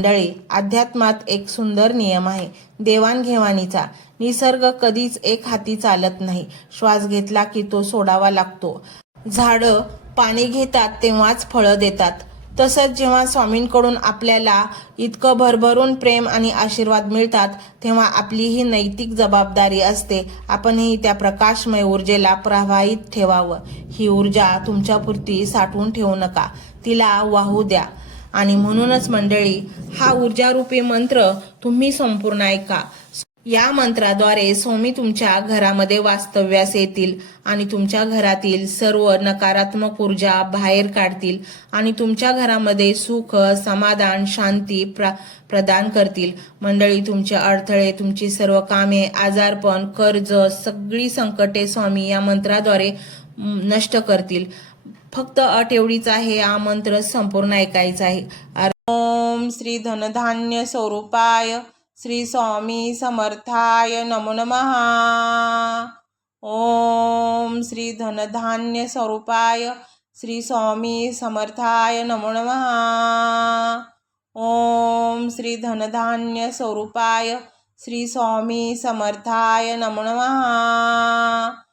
मंडळी, अध्यात्मात एक सुंदर नियम आहे देवाणघेवाणीचा. निसर्ग कधीच एक हाती चालत नाही. श्वास घेतला की तो सोडावा लागतो. झाडं पाणी घेतात तेव्हाच फळं देतात. तसंच जेव्हा स्वामींकडून आपल्याला इतकं भरभरून प्रेम आणि आशीर्वाद मिळतात तेव्हा आपली ही नैतिक जबाबदारी असते आपणही त्या प्रकाशमय ऊर्जेला प्रवाहित ठेवावं. ही ऊर्जा तुमच्यापुरती साठवून ठेवू नका, तिला वाहू द्या. आणि म्हणूनच मंडळी, हा ऊर्जारूपी मंत्र तुम्ही संपूर्ण ऐका. या मंत्राद्वारे स्वामी तुमच्या घरामध्ये वास्तव्यास येतील आणि तुमच्या घरातील सर्व नकारात्मक ऊर्जा बाहेर काढतील आणि तुमच्या घरामध्ये सुख, समाधान, शांती प्रदान करतील. मंडळी, तुमचे अडथळे, तुमची सर्व कामे, आजारपण, कर्ज, सगळी संकटे स्वामी या मंत्राद्वारे नष्ट करतील. फक्त अट एवढीच आहे, हा मंत्र संपूर्ण ऐकायचा आहे. ओम श्री धनधान्य स्वरूपाय श्री स्वामी समर्थाय नमो नमः. ओम श्री धनधान्य स्वरूपाय श्री स्वामी समर्थाय नमो नमः. ओम श्री धनधान्य स्वरूपाय श्री स्वामी समर्थाय नमो नमः.